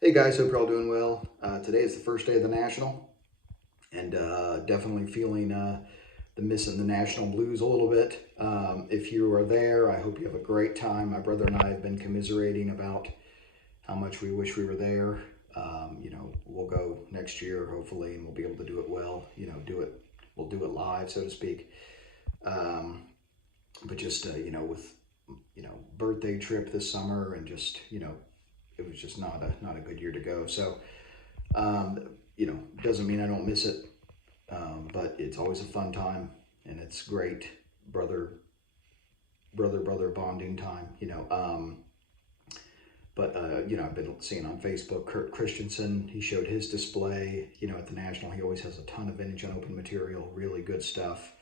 Hey guys, hope you're all doing well. Today is the first day of the National, and definitely feeling the missing the National blues a little bit. If you are there, I hope you have a great time. My brother and I have been commiserating about how much we wish we were there. We'll go next year, hopefully, and we'll be able to do it well. We'll do it live, so to speak. Um, but just, with, birthday trip this summer and just, it was just not a good year to go. So, um, doesn't mean I don't miss it, but it's always a fun time and it's great brother bonding time. I've been seeing on Facebook Kurt Christensen. He showed his display. At the National, he always has a ton of vintage and open material, really good stuff.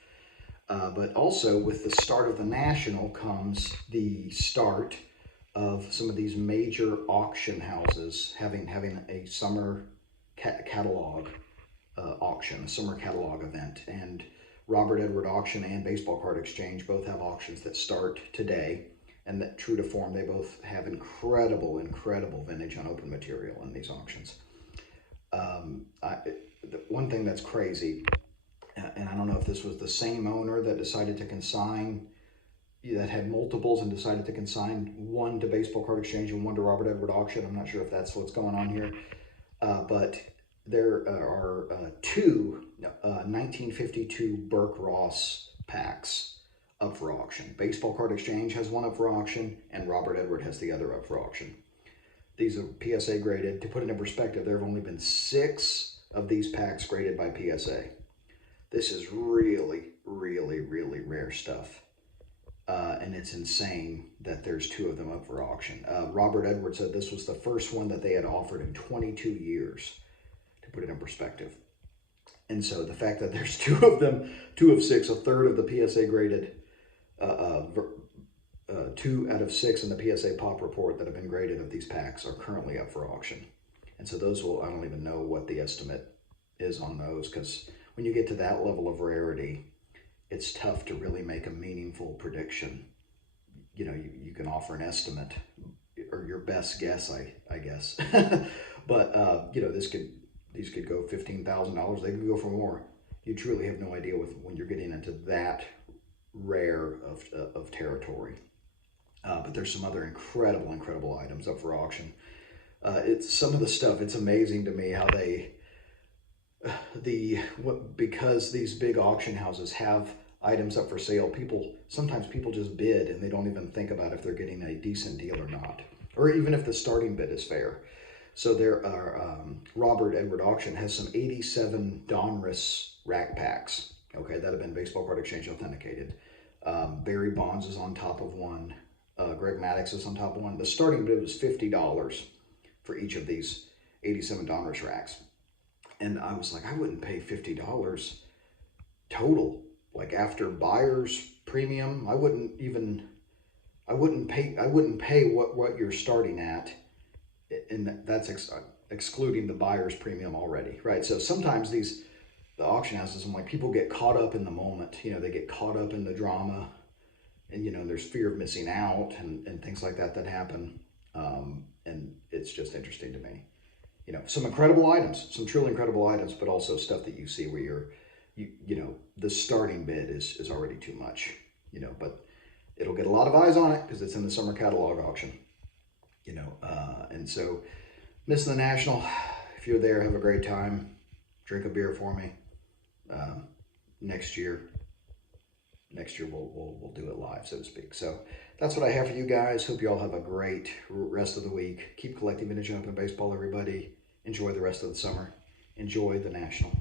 But also with the start of the National comes the start of some of these major auction houses having a summer catalog auction, a summer catalog event. And Robert Edward Auction and Baseball Card Exchange both have auctions that start today. And that, true to form, they both have incredible vintage on open material in these auctions. The one thing that's crazy, and I don't know if this was the same owner that decided to consign, that had multiples and decided to consign one to Baseball Card Exchange and one to Robert Edward Auction. I'm not sure if that's what's going on here, but there are two 1952 Burke Ross packs up for auction. Baseball Card Exchange has one up for auction, and Robert Edward has the other up for auction. These are PSA graded. To put it in perspective, there have only been 6 of these packs graded by PSA. This is really rare stuff. And it's insane that there's 2 of them up for auction. Robert Edwards said this was the first one that they had offered in 22 years, to put it in perspective. And so the fact that there's 2 of them, 2 of 6, a third of the PSA graded, 2 out of 6 in the PSA Pop report that have been graded of these packs are currently up for auction. And so those I don't even know what the estimate is on those, because when you get to that level of rarity, it's tough to really make a meaningful prediction. You can offer an estimate or your best guess, I guess. But these could go $15,000. They could go for more. You truly have no idea when you're getting into that rare of territory. But there's some other incredible items up for auction. It's some of the stuff. It's amazing to me how because these big auction houses have items up for sale, sometimes people just bid and they don't even think about if they're getting a decent deal or not, or even if the starting bid is fair. So there are Robert Edward Auction has some 87 Donruss rack packs, okay, that have been Baseball Card Exchange authenticated. Barry Bonds is on top of one. Greg Maddux is on top of one. The starting bid was $50 for each of these 87 Donruss racks. And I was like, I wouldn't pay $50 total. Like after buyer's premium, I wouldn't pay what you're starting at. And that's excluding the buyer's premium already, right? So sometimes the auction houses, I'm like, people get caught up in the moment. They get caught up in the drama, and there's fear of missing out and things like that happen. And it's just interesting to me. Some incredible items, some truly incredible items, but also stuff that you see where the starting bid is already too much, but it'll get a lot of eyes on it because it's in the summer catalog auction, and so missing the National. If you're there, have a great time. Drink a beer for me. Next year we'll do it live, so to speak. So that's what I have for you guys. Hope you all have a great rest of the week. Keep collecting vintage and open baseball, everybody. Enjoy the rest of the summer. Enjoy the National.